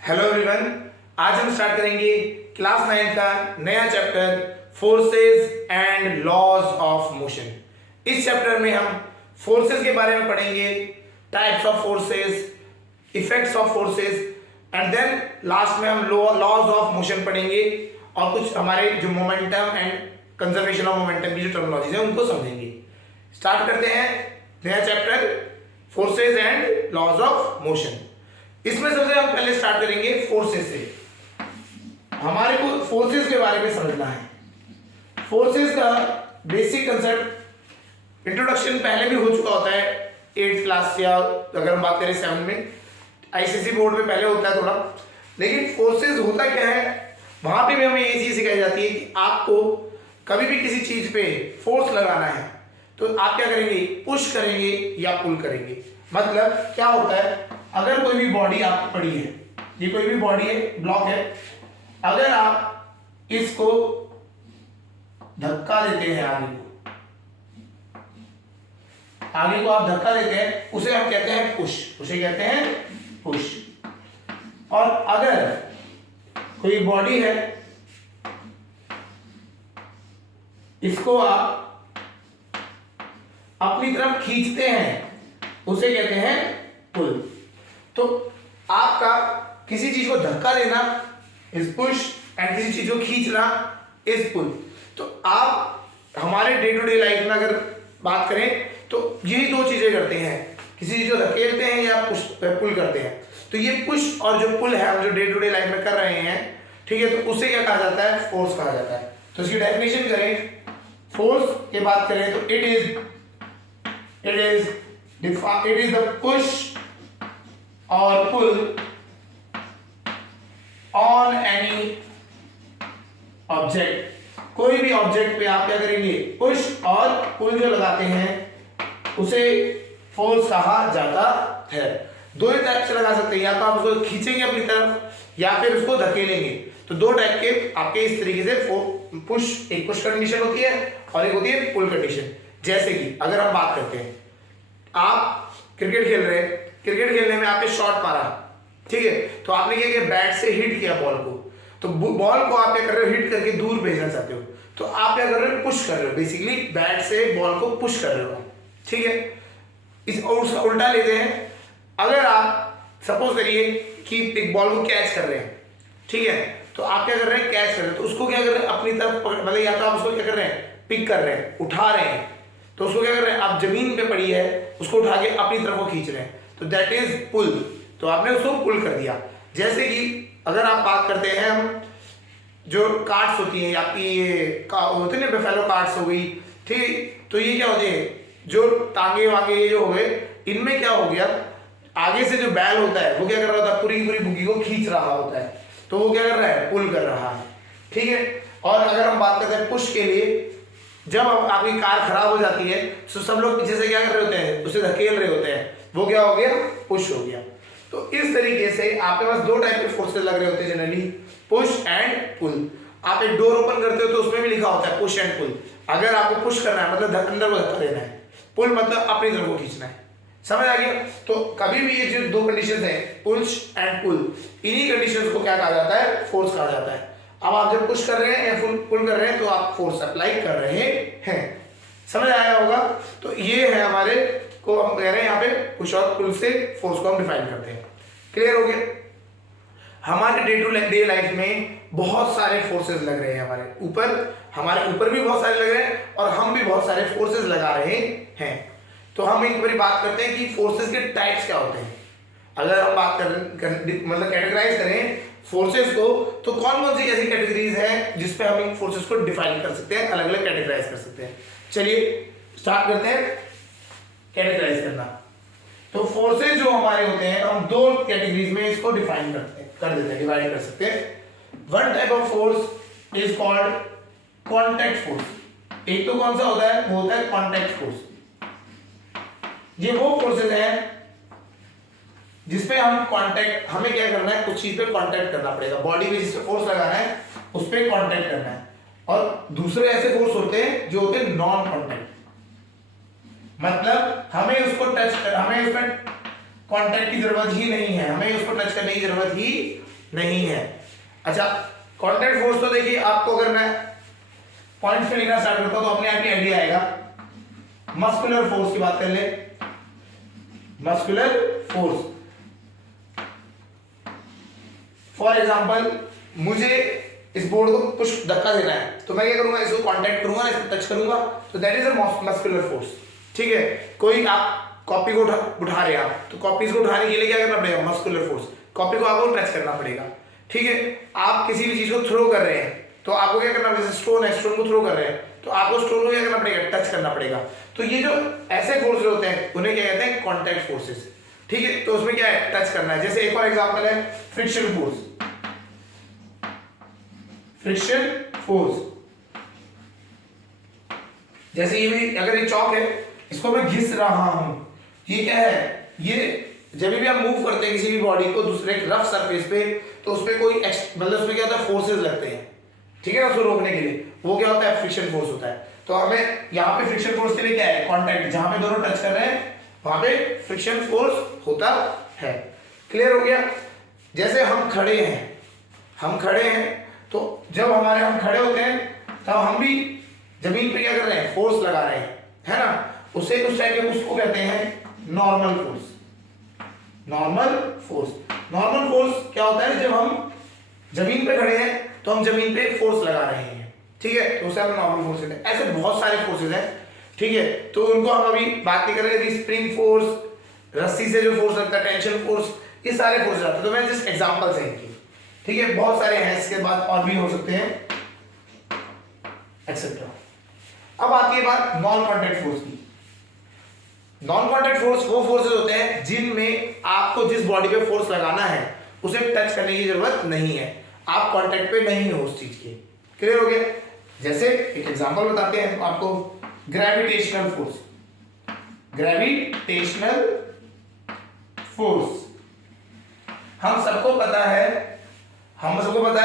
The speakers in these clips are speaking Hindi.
Hello everyone. आज हम स्टार्ट करेंगे क्लास 9 का नया chapter forces and laws of motion. इस चैप्टर में हम फोर्सेस के बारे में पढ़ेंगे, types of forces, effects of forces and then last में हम लॉज ऑफ मोशन पढ़ेंगे और कुछ हमारे जो momentum and conservation of momentum की जो टर्मिनोलॉजीज है उनको समझेंगे। स्टार्ट करते हैं नया chapter forces and laws of motion. इसमें सबसे हम पहले स्टार्ट करेंगे फोर्सेस से। हमारे को फोर्सेस के बारे में समझना है। फोर्सेस का बेसिक कंसेप्ट इंट्रोडक्शन पहले भी हो चुका होता है 8th क्लास या अगर हम बात करें 7 में, आईसीएसई बोर्ड में पहले होता है थोड़ा। लेकिन फोर्सेस होता क्या है, वहां पे भी हमें ये चीज सिखाई जाती है कि आपको कभी भी किसी चीज पे फोर्स लगाना है तो आप क्या करेंगे, पुश करेंगे या पुल करेंगे। मतलब क्या होता है, अगर कोई भी बॉडी आपकी पड़ी है, ये कोई भी बॉडी है, ब्लॉक है, अगर आप इसको धक्का देते हैं, आगे को आप धक्का देते हैं, उसे हम कहते हैं पुश, उसे कहते हैं पुश। और अगर कोई बॉडी है, इसको आप अपनी तरफ खींचते हैं, उसे कहते हैं पुल। तो आपका किसी चीज को धक्का देना इज पुश एंड किसी चीज को खींचना इज पुल। तो आप हमारे डे टू डे लाइफ में अगर बात करें तो यही दो चीजें करते हैं, किसी चीज को धकेलते हैं या पुश पुल करते हैं। तो ये पुश और जो पुल है हम जो डे टू डे लाइफ में कर रहे हैं, ठीक है, तो उसे क्या कहा जाता है, फोर्स कहा जाता है। तो इसकी डेफिनेशन करें, फोर्स की बात करें तो इट इज द पुश और पुल ऑन एनी ऑब्जेक्ट। कोई भी ऑब्जेक्ट पे आप क्या करेंगे, पुश और पुल जो लगाते हैं उसे फोर्स कहा जाता है। दो ही टाइप से लगा सकते हैं, या तो आप उसको खींचेंगे अपनी तरफ या फिर उसको धकेलेंगे। तो दो टाइप के आपके इस तरीके से पुश, एक पुश कंडीशन होती है और एक होती है पुल कंडीशन। जैसे कि अगर हम बात करते हैं, आप क्रिकेट खेल रहे हैं, क्रिकेट खेलने में आपने शॉट मारा, ठीक है, तो आपने क्या किया, बैट से हिट किया बॉल को, तो बॉल को आप क्या कर रहे हो, हिट करके दूर भेजना चाहते हो, तो आप क्या कर रहे हो, पुश कर रहे हो, बेसिकली बैट से बॉल को पुश कर रहे हो, ठीक है। इस और उसका उल्टा लेते हैं, अगर आप सपोज करिए कि एक बॉल को कैच कर रहे हैं, ठीक है, तो आप क्या कर रहे हैं, कैच कर रहे हैं, तो उसको क्या कर रहे हैं, अपनी तरफ मतलब या तो आप उसको क्या कर रहे हैं, पिक कर रहे हैं, उठा रहे हैं, तो उसको क्या कर रहे हैं, आप जमीन पे पड़ी है उसको उठा के अपनी तरफ को खींच रहे हैं, तो दैट इज पुल। तो आपने उसको पुल कर दिया। जैसे कि अगर आप बात करते हैं, हम जो कार्ड्स होती हैं आपकी, ये होते हैं ना, बेफेलो कार्ड्स हो गई, ठीक, तो ये क्या होते हैं, जो टांगे वांगे ये जो हो गए, इनमें क्या हो गया, आगे से जो बैल होता है वो क्या कर रहा होता है, पूरी पूरी बुग्गी को खींच रहा होता है, तो वो क्या कर रहा है, पुल कर रहा है, ठीक है। और अगर हम बात करते हैं पुश के लिए, जब आपकी कार खराब हो जाती है तो सब लोग पीछे से क्या कर रहे होते हैं, उसे धकेल रहे होते हैं, वो क्या हो गया, पुश हो गया। तो इस तरीके से आपके पास दो टाइप के फोर्सेस लग रहे होते हैं जनरली, पुश एंड पुल। आप एक डोर ओपन करते हो तो उसमें भी लिखा होता है पुश एंड पुल। अगर आपको पुश करना है मतलब अंदर को धक्का देना है, पुल मतलब अपनी तरफ को खींचना है, समझ आ गया। तो कभी भी ये जो दो कंडीशंस हैं, पुश एंड पुल, इन्हीं कंडीशंस को क्या कहा जाता है, फोर्स कहा जाता है। अब आप जब पुश कर रहे हैं या पुल कर रहे हैं तो आप फोर्स अप्लाई कर रहे हैं, समझ आया होगा। तो ये है हमारे को हम कह रहे हैं यहाँ पे पुश और पुल से फोर्स को हम डिफाइन करते हैं। क्लियर हो गया। हमारे डे टू डे लाइफ में बहुत सारे फोर्सेस लग रहे हैं हमारे ऊपर भी बहुत सारे लग रहे हैं और हम भी बहुत सारे फोर्सेस लगा रहे हैं। तो हम एक बार बात करते हैं कि फोर्सेस के टाइप्स क्या होते हैं। अगर हम बात मतलब कैटेगराइज करें फोर्सेस को, तो कौन कौन सी ऐसी कैटेगरीज हैं जिसपे हम इन फोर्सेस को डिफाइन कर सकते हैं, अलग अलग कैटेगराइज कर सकते हैं। चलिए स्टार्ट करते हैं कैटेगराइज करना। तो फोर्सेस जो हमारे होते हैं हम दो कैटेगरीज में इसको डिफाइन कर देते हैं, डिवाइड कर सकते हैं। One type of force is called contact force. एक तो कौन सा होता है, वो होता है कॉन्टैक्ट फोर्स। ये वो फोर्सेस हैं जिसपे हमें क्या करना है, कुछ चीज पे कांटेक्ट करना पड़ेगा, बॉडी पे जिस पे फोर्स लगाना है उस पे कांटेक्ट करना है। और दूसरे ऐसे फोर्स होते हैं जो होते हैं नॉन कांटेक्ट, मतलब हमें उसमें कांटेक्ट की जरूरत ही नहीं है, हमें उसको टच करने की जरूरत ही नहीं है। अच्छा, कॉन्टैक्ट फोर्स तो देखिए आपको अगर मैं पॉइंट्स पे लिखना स्टार्ट करता हूं तो अपने आप ही आइडिया आएगा। मस्कुलर फोर्स की बात कर ले, मस्कुलर फोर्स फॉर एग्जांपल मुझे इस बोर्ड को कुछ धक्का देना है तो मैं क्या करूंगा, इसको कांटेक्ट करूंगा, इसको टच करूंगा, तो that is a muscular force. ठीक है, कोई आप कॉपी को उठा रहे हैं आप, तो कॉपीज को उठाने के लिए क्या करना पड़ेगा, मस्कुलर फोर्स, कॉपी को आपको टच करना पड़ेगा। ठीक है, आप किसी भी चीज को थ्रो कर रहे हैं तो आपको क्या करना पड़ेगा, जैसे स्टोन है, स्टोन को थ्रो कर रहे हैं तो आपको स्टोन को क्या करना पड़ेगा, टच करना पड़ेगा। तो ये जो ऐसे फोर्स होते हैं उन्हें क्या कहते हैं, कॉन्टैक्ट फोर्सेस। ठीक है, तो उसमें क्या है, टच करना है। जैसे एक और एग्जांपल है फ्रिक्शन फोर्स, फ्रिक्शन फोर्स। जैसे ये भी अगर ये चौक है, इसको मैं घिस रहा हूं, ये क्या है, ये जब भी आप मूव करते हैं किसी भी बॉडी को दूसरे रफ सरफेस पे तो उसपे कोई मतलब उसमें क्या होता है, फोर्सेस लगते हैं। ठीक है ना, उसको रोकने के लिए वो क्या होता है, फ्रिक्शन फोर्स होता है। तो हमें यहाँ पे फ्रिक्शन फोर्स के लिए क्या है, कांटेक्ट, जहां पे दोनों टच कर रहे हैं वहां पे फ्रिक्शन फोर्स होता है। क्लियर हो गया। जैसे हम खड़े हैं तो जब हम खड़े होते हैं तब हम भी जमीन पे क्या कर रहे हैं, फोर्स लगा रहे हैं, है ना, उसे उस टाइम पे उसको कहते हैं normal force. Normal force, normal force क्या होता है, जब हम जमीन पे खड़े हैं तो हम जमीन पे फोर्स लगा रहे हैं। ठीक है, तो उसे हम नॉर्मल फोर्स कहते हैं। ऐसे बहुत सारे फोर्सेस हैं। ठीक है, तो उनको हम अभी बात नहीं कर रहे हैं। स्प्रिंग फोर्स, रस्सी से जो फोर्स लगता है, टेंशन फोर्स, ये सारे फोर्सेस आते हैं। तो मैं जस्ट एग्जांपल्स हैं इनकी। ठीक है, बहुत सारे हैं, इसके बाद और भी हो सकते हैं एक्सेट्रा। अब आती है बात नॉन कॉन्टैक्ट फोर्स की। नॉन कॉन्टैक्ट फोर्स वो फोर्सेस होते हैं जिनमें आपको जिस बॉडी पे फोर्स लगाना है उसे टच करने की जरूरत नहीं है, आप कांटेक्ट पे नहीं हो उस चीज के। क्लियर हो गया। जैसे एक एग्जांपल बताते हैं आपको, ग्रेविटेशनल फोर्स। ग्रेविटेशनल फोर्स हम सबको पता है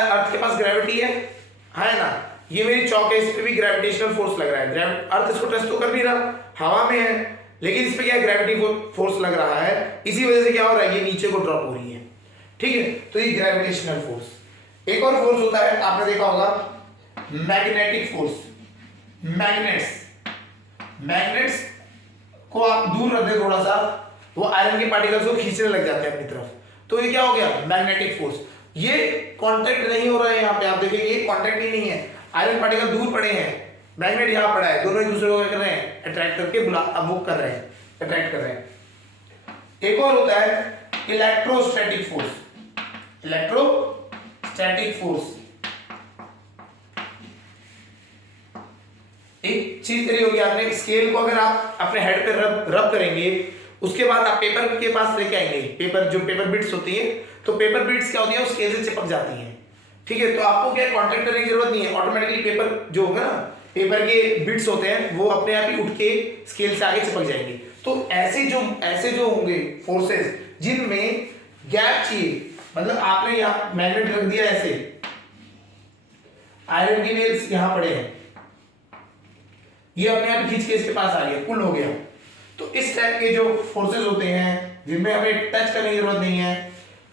अर्थ के पास ग्रेविटी है ना। ये मेरी चौक है, इस पे भी ग्रेविटेशनल फोर्स लग रहा है। अर्थ इसको टच तो कर नहीं रहा, हवा में है, लेकिन इस पे क्या ग्रेविटी फोर्स लग रहा है, इसी वजह से क्या हो रहा है, ये नीचे को ड्रॉप हो रही है। ठीक है, तो ये ग्रेविटेशनल फोर्स। एक और फोर्स होता है, आपने देखा होगा, मैग्नेटिक फोर्स। मैग्नेट्स को आप दूर रख दे थोड़ा सा, वो आयरन के पार्टिकल्स को खींचने लग जाते हैं अपनी तरफ, तो ये क्या हो गया, मैग्नेटिक फोर्स। ये कांटेक्ट नहीं हो रहा है, यहाँ पे आप देखिए ये कांटेक्ट ही नहीं है, आयरन पार्टिकल दूर पड़े हैं, मैग्नेट यहाँ पड़ा है, दोनों एक दूसरे को क्या कर रहे हैं, अट्रैक्ट करके मूव कर रहे हैं, अट्रैक्ट कर रहे हैं। एक और होता है इलेक्ट्रोस्टैटिक फोर्स। इलेक्ट्रोस्टैटिक फोर्स एक चीज करी होगी आपने, स्केल को अगर आप अपने हेड पे रब करेंगे, उसके बाद आप पेपर के पास लेके आएंगे, पेपर बिट्स होती है, तो पेपर बिट्स क्या होती है, स्केल से चिपक जाती है। ठीक है, तो आपको क्या कांटेक्ट करने की जरूरत नहीं है, ऑटोमेटिकली पेपर जो होगा ना, पेपर के बिट्स होते हैं वो अपने आप ही उठ के स्केल से आगे चिपक जाएंगे। तो ऐसे जो होंगे फोर्सेस जिनमें गैप चाहिए, मतलब आपने यहाँ मैग्नेट रख दिया ऐसे, आयरन की नेल्स यहाँ पड़े हैं, ये अपने आप खींच के इसके पास आ गया, पुल हो गया। तो इस टाइप के जो फोर्सेस होते हैं जिनमें हमें टच करने की जरूरत नहीं है,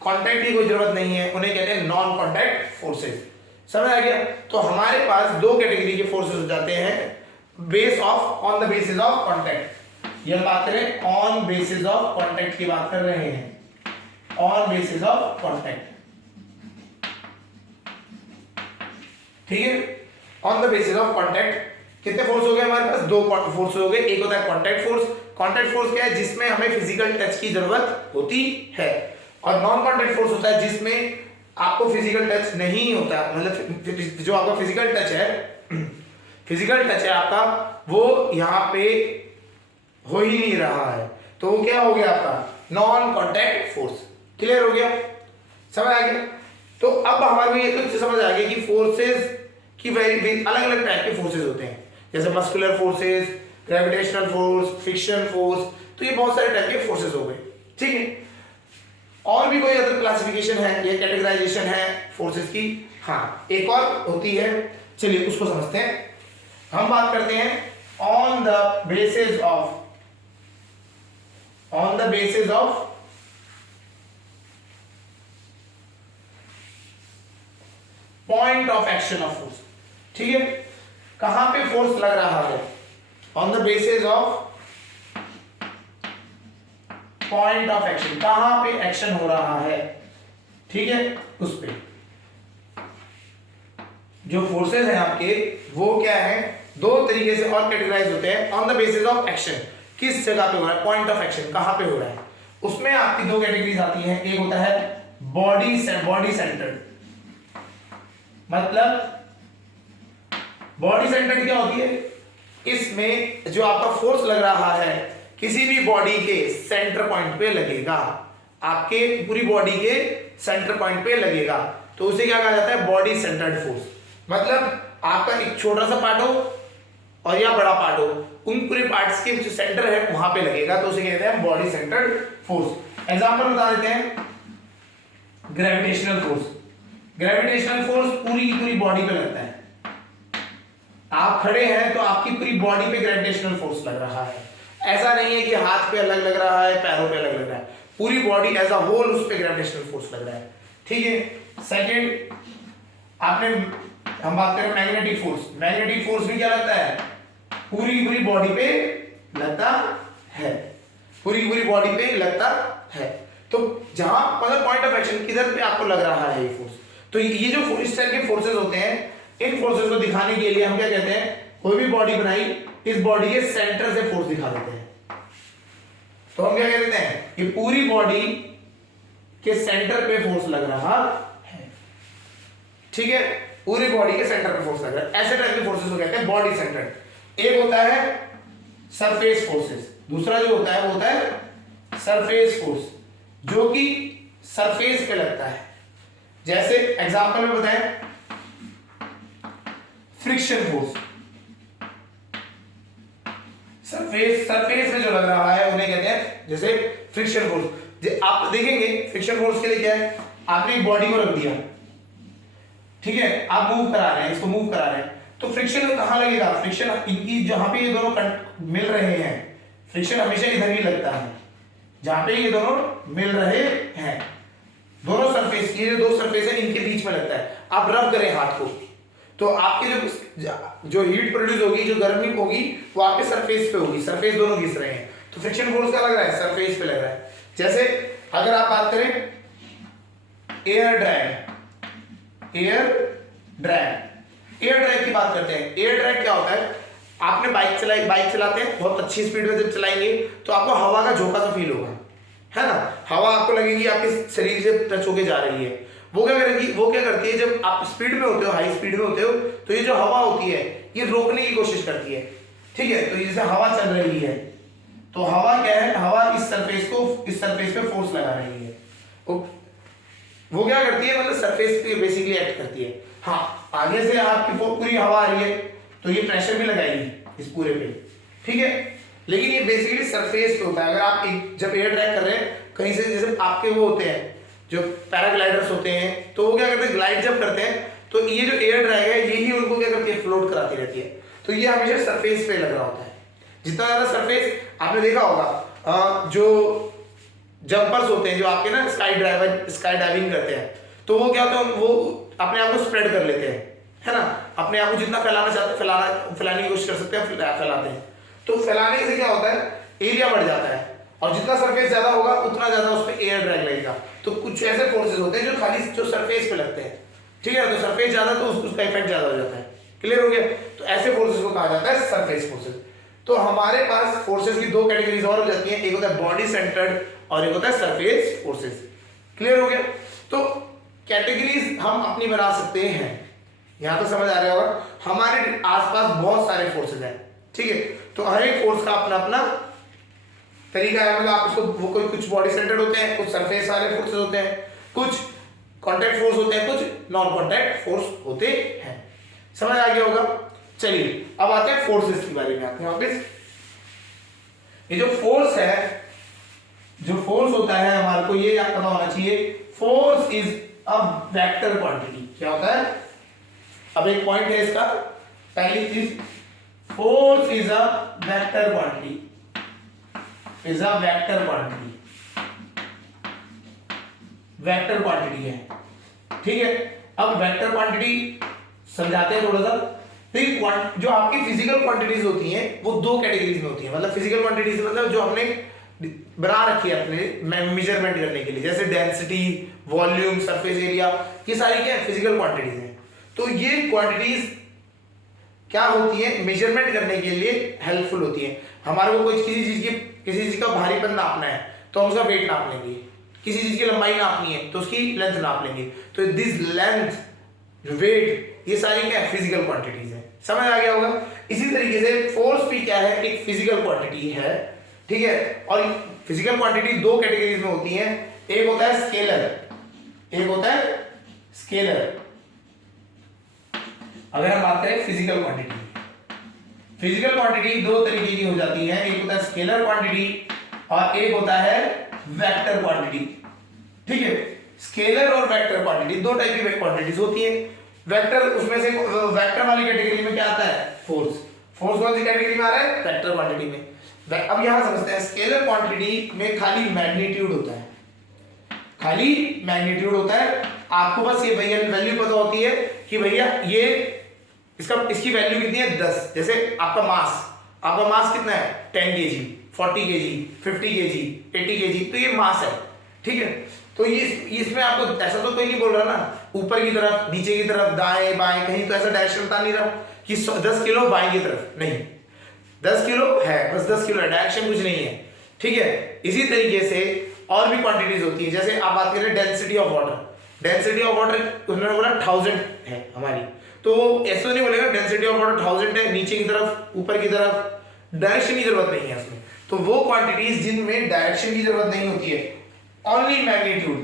कांटेक्ट की कोई जरूरत नहीं है, उन्हें कहते हैं नॉन कांटेक्ट फोर्सेस। समझ आ गया। तो हमारे पास दो कैटेगरी के फोर्सेस हो जाते हैं on the basis of contact. ये बात करें ऑन बेसिस ऑफ कांटेक्ट की बात कर रहे हैं, ऑन बेसिस ऑफ कांटेक्ट। ठीक है, on the basis of contact कितने फोर्स हो गए हमारे पास, दो फोर्स हो गए। एक होता है कांटेक्ट फोर्स। कांटेक्ट फोर्स क्या है, जिसमें हमें फिजिकल टच की जरूरत होती है, और नॉन कांटेक्ट फोर्स होता है जिसमें आपको फिजिकल टच नहीं होता, मतलब जो आपका फिजिकल टच है आपका, वो यहाँ पे हो ही नहीं रहा है, तो वो क्या हो गया आपका नॉन कांटेक्ट फोर्स। क्लियर हो गया, समझ आ गया। तो अब हमारे ये तो समझ आ गया कि फोर्सेस की अलग अलग टाइप के फोर्सेस होते हैं, जैसे muscular forces, gravitational force, friction force, तो ये बहुत सारे टाइप के फोर्सेस हो गए। ठीक है, और भी कोई अदर क्लासिफिकेशन है या कैटेगराइजेशन है फोर्सेस की? हाँ, एक और होती है, चलिए उसको समझते हैं। हम बात करते हैं on the basis of point of action of force. ठीक है, कहां पे फोर्स लग रहा है, on the basis of point of action, कहां पे एक्शन हो रहा है, ठीक है, उस पे। जो फोर्सेस हैं आपके वो क्या है, दो तरीके से और कैटेगराइज होते हैं, on the basis of action, किस जगह पे हो रहा है, पॉइंट ऑफ एक्शन कहां पे हो रहा है, उसमें आपकी दो कैटेगरीज आती हैं। एक होता है बॉडी सेंटर्ड, मतलब बॉडी सेंटर्ड क्या होती है, इसमें जो आपका फोर्स लग रहा है किसी भी बॉडी के सेंटर पॉइंट पे लगेगा, आपके पूरी बॉडी के सेंटर पॉइंट पे लगेगा, तो उसे क्या कहा जाता है, बॉडी सेंटर्ड फोर्स। मतलब आपका एक छोटा सा पार्ट हो और या बड़ा पार्ट हो, उन पूरे पार्ट्स के जो सेंटर है वहां पे लगेगा, तो उसे कहते हैं बॉडी सेंटर्ड फोर्स। एग्जांपल बता देते हैं, ग्रेविटेशनल फोर्स। ग्रेविटेशनल फोर्स पूरी की पूरी बॉडी पे लगता है, आप खड़े हैं तो आपकी पूरी बॉडी पे ग्रेविटेशनल फोर्स लग रहा है, ऐसा नहीं है कि हाथ पे अलग लग रहा है, पैरों पे अलग लग रहा है, पूरी बॉडी एज अ होल उस पे ग्रेविटेशनल फोर्स लग रहा है। ठीक है, सेकंड आपने, हम बात करें मैग्नेटिक फोर्स। मैग्नेटिक फोर्स भी क्या लगता है, पूरी बॉडी पे लगता है, पूरी बॉडी पे लगता है। तो जहां मतलब पॉइंट ऑफ एक्शन किधर पे आपको लग रहा है ये फोर्स, तो ये जो इस तरह के फोर्सेस होते हैं, इन फोर्सेस को दिखाने के लिए हम क्या कहते हैं, कोई भी बॉडी बनाई, इस बॉडी के सेंटर से फोर्स दिखा देते हैं, तो हम क्या कहते हैं, ये पूरी बॉडी के सेंटर पे फोर्स लग रहा है। ठीक है, पूरी बॉडी के सेंटर पे फोर्स लग रहा है, ऐसे टाइप के फोर्सेस को कहते हैं बॉडी सेंटर्ड। एक होता है सरफेस फोर्सेस, दूसरा जो होता है वो होता है सरफेस फोर्स, जो कि सरफेस पे लगता है। जैसे एग्जांपल में बताएं, फ्रिक्शन फोर्स, सरफेस में जो लग रहा है उन्हें कहते हैं जैसे फ्रिक्शन फोर्स। आप देखेंगे फ्रिक्शन फोर्स के लिए क्या है, आपने एक बॉडी को रख दिया, ठीक है, आप मूव करा रहे हैं, इसको मूव करा रहे हैं, तो फ्रिक्शन कहां लगेगा, फ्रिक्शन इनकी जहां पे ये दोनों मिल रहे हैं, फ्रिक्शन हमेशा इधर ही लगता है, जहां पे ये दोनों मिल रहे हैं, दोनों सरफेस, ये दो सरफेस है इनके बीच में लगता है। आप रब करें हाथ को, तो आपकी जो हीट प्रोड्यूस होगी, जो गर्मी होगी, वो आपके सरफेस पे होगी, सरफेस दोनों घिस रहे हैं, तो फ्रिक्शन फोर्स क्या लग रहा है, सरफेस पे लग रहा है। जैसे अगर आप बात करें एयर ड्रैग की बात करते हैं। एयर ड्रैग क्या होता है, आपने बाइक चलाते हैं, बहुत अच्छी स्पीड में जब चलाएंगे तो आपको हवा का झोंका सा फील होगा, है ना, हवा आपको लगेगी आपके शरीर से टच होके जा रही है। वो क्या करेगी, वो क्या करती है, जब आप स्पीड में होते हो, हाई स्पीड में होते हो, तो ये जो हवा होती है ये रोकने की कोशिश करती है। ठीक है, तो जैसे हवा चल रही है, तो हवा क्या है, हवा इस सरफेस पे फोर्स लगा रही है, वो क्या करती है, मतलब सरफेस पे बेसिकली एक्ट करती है। हाँ, आगे से आपकी पूरी हवा आ रही है तो ये प्रेशर भी लगाएगी इस पूरे पे, ठीक है, लेकिन ये बेसिकली सरफेस पे होता है। अगर आप जब एयर ड्रैग कर रहे हैं कहीं से, जैसे आपके वो होते हैं जो पैराग्लाइडर्स होते हैं, तो वो क्या करते हैं, ग्लाइड जब करते हैं तो ये जो एयर ड्रैग है यही उनको क्या करती है, फ्लोट कराती रहती है, तो ये हमेशा सरफेस पे लग रहा होता है। जितना ज्यादा सरफेस, आपने देखा होगा जो जंपर्स होते हैं, जो आपके ना स्काई डाइविंग करते हैं, तो वो क्या होता है, वो अपने आप को स्प्रेड कर लेते हैं, है ना, अपने आप को जितना फैलाना चाहते हैं फैलाने की कोशिश कर सकते हैं, फैलाते हैं। तो फैलाने से क्या होता है, एरिया बढ़ जाता है, और जितना सरफेस ज्यादा होगा उतना ज्यादा उस पर एयर ड्रैग लगेगा। तो कुछ ऐसे फोर्सेस होते हैं जो खाली जो सरफेस पे लगते हैं, ठीक है, तो सरफेस ज्यादा तो उसका इफेक्ट ज्यादा हो जाता है। क्लियर हो गया, तो ऐसे फोर्सेस को कहा जाता है सरफेस फोर्सेस। तो हमारे पास फोर्सेस की दो कैटेगरीज और हो जाती हैं, एक होता है बॉडी सेंटर्ड और एक होता है सरफेस फोर्सेस। क्लियर हो गया, तो कैटेगरीज हम अपनी बना सकते हैं, यहां तो समझ आ रहा होगा। हमारे आसपास बहुत सारे फोर्सेस हैं, ठीक है, तो हर एक फोर्स का अपना अपना तरीका है, मतलब आप उसको, वो कुछ बॉडी सेंटर्ड होते हैं, कुछ सरफेस वाले फोर्सेस होते हैं, कुछ कॉन्टैक्ट फोर्स होते हैं, कुछ नॉन कॉन्टैक्ट फोर्स होते हैं। समझ आ गया होगा। चलिए अब आते हैं फोर्सेस की बारे में, आते हैं वापस। ये जो फोर्स है, जो फोर्स होता है हमारे को ये पता होना चाहिए, force is a vector quantity. क्या होता है, अब एक पॉइंट है इसका, पहली चीज, force is a vector quantity, is a vector quantity, vector quantity है, ठीक है। अब वेक्टर क्वांटिटी समझाते हैं थोड़ा सा। देखिए जो आपकी फिजिकल क्वांटिटीज होती हैं वो दो कैटेगरीज में होती हैं। मतलब फिजिकल क्वांटिटीज मतलब जो हमने बना रखी है अपने मेजरमेंट करने के लिए, जैसे डेंसिटी, वॉल्यूम, सरफेस एरिया, ये सारी क्या फिजिकल क्वांटिटीज हैं। तो ये क्वांटिटीज क्या होती है, मेजरमेंट करने के लिए हेल्पफुल होती है। हमारे को कोई किसी चीज का भारीपन नापना है तो हम उसका वेट नाप लेंगे, किसी चीज की लंबाई नापनी है तो उसकी लेंथ नाप लेंगे। तो दिस लेंथ, वेट, ये सारी क्या है फिजिकल क्वांटिटीज है। समझ आ गया होगा। इसी तरीके से फोर्स भी क्या है, एक फिजिकल क्वांटिटी है, ठीक है। और फिजिकल क्वांटिटी दो कैटेगरीज में होती है, एक होता है स्केलर, एक होता है स्केलर। अगर हम बात करें फिजिकल क्वांटिटी, फिजिकल क्वांटिटी दो तरीके की हो जाती है, एक होता है स्केलर क्वांटिटी और एक होता है वेक्टर क्वांटिटी, ठीक है। स्केलर और वेक्टर क्वांटिटी दो टाइप की क्वांटिटीज होती है। वेक्टर, उसमें से वेक्टर वाली कैटेगरी में क्या आता है, फोर्स। फोर्स कौन सी कैटेगरी में आ रहा है, वेक्टर क्वांटिटी में। अब यहां समझते हैं, स्केलर क्वांटिटी में खाली मैग्नीट्यूड होता है, खाली मैग्नीट्यूड होता है। आपको बस ये भैया वैल्यू पता होती है कि भैया ये इसकी वैल्यू कितनी है, 10। जैसे आपका मास कितना है, 10 kg, 40 kg, 50 kg, 80 kg, तो ये मास है, ठीक है। तो ये इसमें आपको ऐसा तो कोई नहीं बोल रहा ना, ऊपर की तरफ, नीचे की तरफ, दाएं बाएं, कहीं तो ऐसा डायरेक्शन बता नहीं रहा कि 10 किलो बाएं की तरफ, नहीं, 10 किलो है, बस 10 किलो है, डायरेक्शन कुछ नहीं है, ठीक है। इसी तरीके से और भी क्वांटिटीज होती है। जैसे आप बात करें density of water, density of water उन्होंने बोला 1000 है हमारी, तो ऐसा नहीं बोलेगा डेंसिटी ऑफ वाटर 1000 है, नीचे की तरफ, ऊपर की तरफ, डायरेक्शन की जरूरत नहीं है उसमें। तो वो क्वांटिटीज जिनमें डायरेक्शन की जरूरत नहीं होती है, ओनली मैग्नीट्यूड,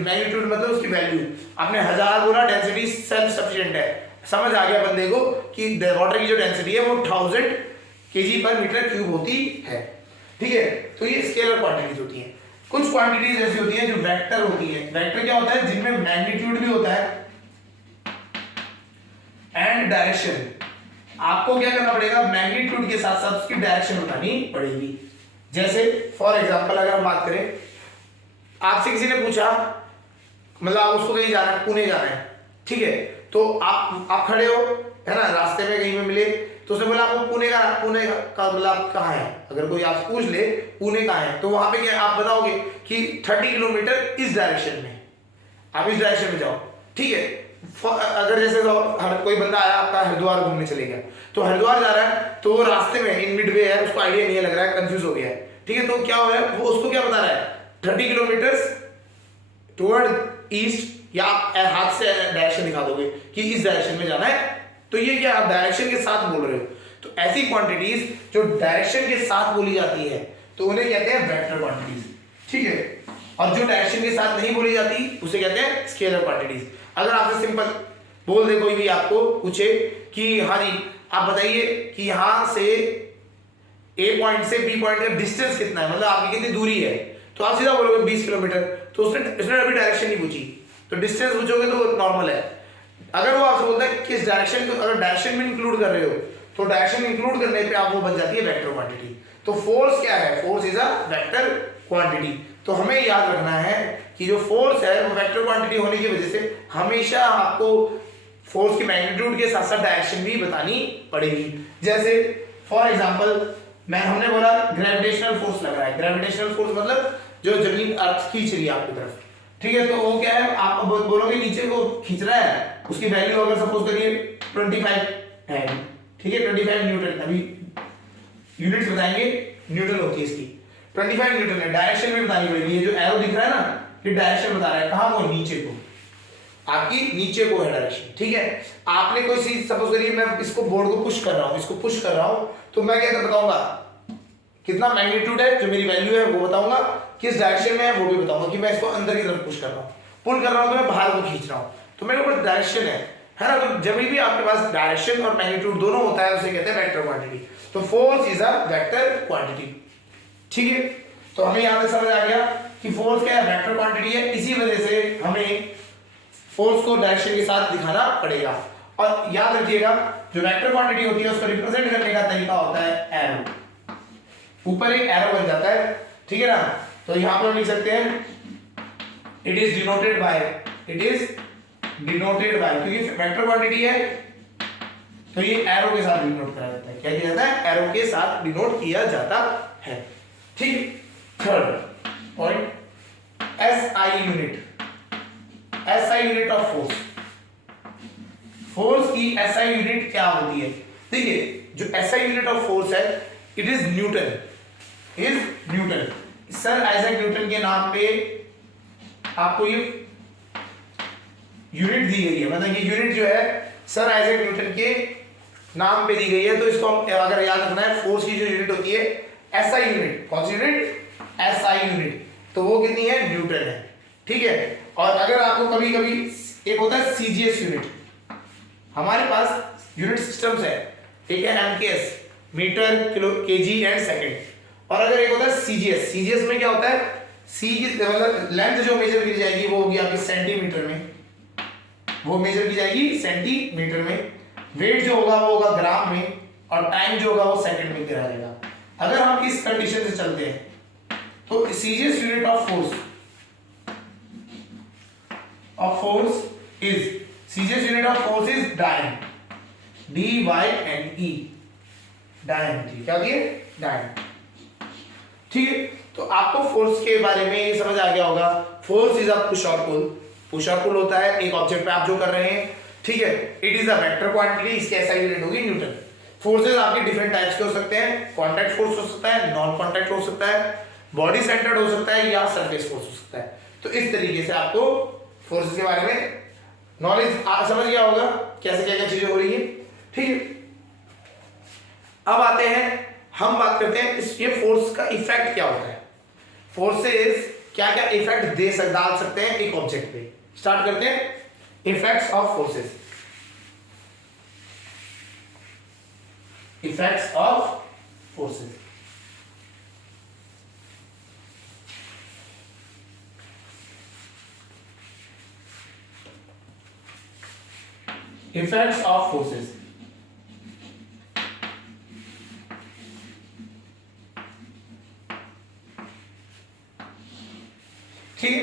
मैग्नीट्यूड मतलब उसकी वैल्यू। आपने 1000 बोला, डेंसिटी सेल्फ सफिशिएंट है, समझ आ गया बंदे को कि वाटर की जो डेंसिटी है वो 1000 kg/m³ होती है, ठीक है। तो ये स्केलर क्वांटिटीज होती हैं। कुछ क्वांटिटीज ऐसी होती हैं जो वेक्टर होती है। वेक्टर क्या होता है, जिनमें मैग्नीट्यूड भी होता है एंड डायरेक्शन। आपको क्या करना पड़ेगा, मैग्नीट्यूड के साथ साथ उसकी डायरेक्शन बतानी पड़ेगी। जैसे फॉर एग्जांपल अगर हम बात करें, आपसे किसी ने पूछा, मतलब आप उसको कहीं जाना है, पुणे जाना है, ठीक है। तो आप खड़े हो, है ना, रास्ते में कहीं में मिले, तो उसने बोला आपको पुणे का मतलब कहाँ है। अगर कोई आपसे पूछ ले पुणे कहाँ है, तो वहां पे क्या आप बताओगे कि 30 किलोमीटर इस डायरेक्शन में, आप इस डायरेक्शन में जाओ, ठीक है। अगर जैसे कोई बंदा आया आपका हरिद्वार घूमने चले गया, तो हरिद्वार जा रहा है, तो वो रास्ते में इन मिड वे है, उसको आइडिया नहीं लग रहा है, कंफ्यूज हो गया है, ठीक है। तो क्या हो रहा है, वो उसको क्या बता रहा है, 30 किलोमीटर टुवर्ड ईस्ट, या आप हाथ से डायरेक्शन दिखा दोगे कि इस डायरेक्शन में जाना है, तो ये क्या आप डायरेक्शन के साथ बोल रहे हो। तो ऐसी क्वांटिटीज जो डायरेक्शन के साथ बोली जाती है तो उन्हें कहते हैं वेक्टर क्वांटिटीज, ठीक है। और जो डायरेक्शन के साथ नहीं बोली जाती उसे कहते हैं स्केलर क्वांटिटीज। अगर आपसे सिंपल बोल दे कोई भी, आपको पूछे कि हाँ जी आप बताइए कि यहां से ए पॉइंट से बी पॉइंट का डिस्टेंस कितना है, मतलब आपकी कितनी दूरी है, तो आप सीधा बोलोगे 20 किलोमीटर। तो उसने अभी डायरेक्शन नहीं पूछी, तो डिस्टेंस पूछोगे तो नॉर्मल है। अगर वो आपसे बोलता है किस डायरेक्शन को, अगर डायरेक्शन में इंक्लूड कर रहे हो, तो डायरेक्शन इंक्लूड करने पे आप वो बन जाती है वेक्टर क्वांटिटी। तो फोर्स क्या है, force is a vector quantity. तो हमें याद रखना है कि जो फोर्स है वो वेक्टर क्वांटिटी होने की वजह से हमेशा आपको फोर्स की मैग्नीट्यूड के साथ साथ डायरेक्शन भी बतानी पड़ेगी। जैसे फॉर एग्जांपल हमने बोला ग्रेविटेशनल फोर्स लग रहा है। ग्रेविटेशनल फोर्स मतलब जो जमीन अर्थ खींच रही है आपकी तरफ, ठीक है। तो वो क्या है, आप बोलोगे नीचे को खींच रहा है, उसकी वैल्यू अगर सपोज करिए 25 है, ठीक है, 25 न्यूटन। अभी यूनिट्स बताएंगे, न्यूटन होती है इसकी, 25 न्यूटन है। डायरेक्शन भी बतानी पड़ेगी। ये जो एरो दिख रहा है ना, ये डायरेक्शन बता रहा है कहां को, नीचे को, आपकी नीचे को है डायरेक्शन, ठीक है। आपने कोई चीज सपोज करिए, मैं इसको बोर्ड को पुश कर रहा हूं, इसको पुश कर रहा हूं, तो मैं क्या बताऊंगा कितना मैग्नीट्यूड है, जो मेरी वैल्यू है वो बताऊंगा, किस डायरेक्शन में है वो भी बताऊंगा कि मैं इसको अंदर की तरफ पुश कर रहा हूं, पुल कर रहा हूं तो मैं बाहर को खींच रहा हूं, तो मेरे ऊपर डायरेक्शन है ना। तो जब भी आपके पास डायरेक्शन और मैग्नीट्यूड दोनों होता है उसे कहते हैं वेक्टर क्वांटिटी। तो force is a vector quantity, ठीक है। तो हमें यहां से समझ आ गया कि फोर्स क्या है, वेक्टर क्वांटिटी है। इसी वजह से हमें फोर्स को डायरेक्शन के साथ दिखाना पड़ेगा। और याद रखिएगा जो वेक्टर क्वांटिटी होती है उसको रिप्रेजेंट करने का तरीका होता है एरो, ऊपर एक एरो बन जाता है, ठीक है ना। तो यहां पर लिख सकते हैं it is denoted by it is denoted by, क्योंकि वेक्टर क्वांटिटी है तो ये एरो के साथ डिनोट करा जाता है। क्या किया जाता है? एरो के साथ डिनोट किया जाता है। ठीक। Third point, SI unit. SI unit of force. Force की एसआई यूनिट क्या होती है? देखिए, जो एसआई यूनिट ऑफ फोर्स है it is Newton. Is Newton. Sir Isaac Newton के नाम पे आपको ये यूनिट दी गई है, मतलब ये यूनिट जो है सर आइजैक न्यूटन के नाम पे दी गई है। तो इसको हम अगर याद रखना है, फोर्स की जो यूनिट होती है एसआई यूनिट। कौन सी यूनिट? SI unit. तो वो कितनी है? न्यूटन है। ठीक है। और अगर आपको कभी कभी एक होता है सीजीएस यूनिट, हमारे पास यूनिट सिस्टम्स है, एक है MKS, metre, kilo, KG and second, और अगर एक होता है सीजीएस। सीजीएस में क्या होता है? सी मतलब लेंथ जो मेजर की जाएगी वो होगी आपके सेंटीमीटर में, वो मेजर की जाएगी सेंटीमीटर में। वेट जो होगा वो होगा ग्राम में, और टाइम जो होगा वो सेकंड में किया जाएगा। अगर हम इस कंडीशन से चलते हैं तो CGS unit of force is, CGS unit of force is डायन, DYNE, डायन। क्या दिए? डायन। ठीक है। तो आपको फोर्स के बारे में ये समझ आ गया होगा। फोर्स इज अ पुश और पुल। पुश और पुल होता है एक ऑब्जेक्ट पे आप जो कर रहे हैं, ठीक है। It is a vector quantity, इसकी एसआई यूनिट होगी न्यूटन। फोर्सेस आपके डिफरेंट टाइप्स के हो सकते हैं। कॉन्टैक्ट फोर्स हो सकता है, नॉन कॉन्टैक्ट हो सकता है, बॉडी सेंटर्ड हो सकता है, या सरफेस फोर्स हो सकता है। तो इस तरीके से आपको फोर्सेस के बारे में नॉलेज समझ गया होगा कैसे क्या क्या चीजें हो रही है। ठीक है। अब आते हैं, हम बात करते हैं इस ये फोर्स का इफेक्ट क्या होता है। फोर्सेस क्या क्या इफेक्ट डाल सकते हैं एक ऑब्जेक्ट पे। स्टार्ट करते हैं effects of forces. Effects of forces. Effects of forces. ठीक है।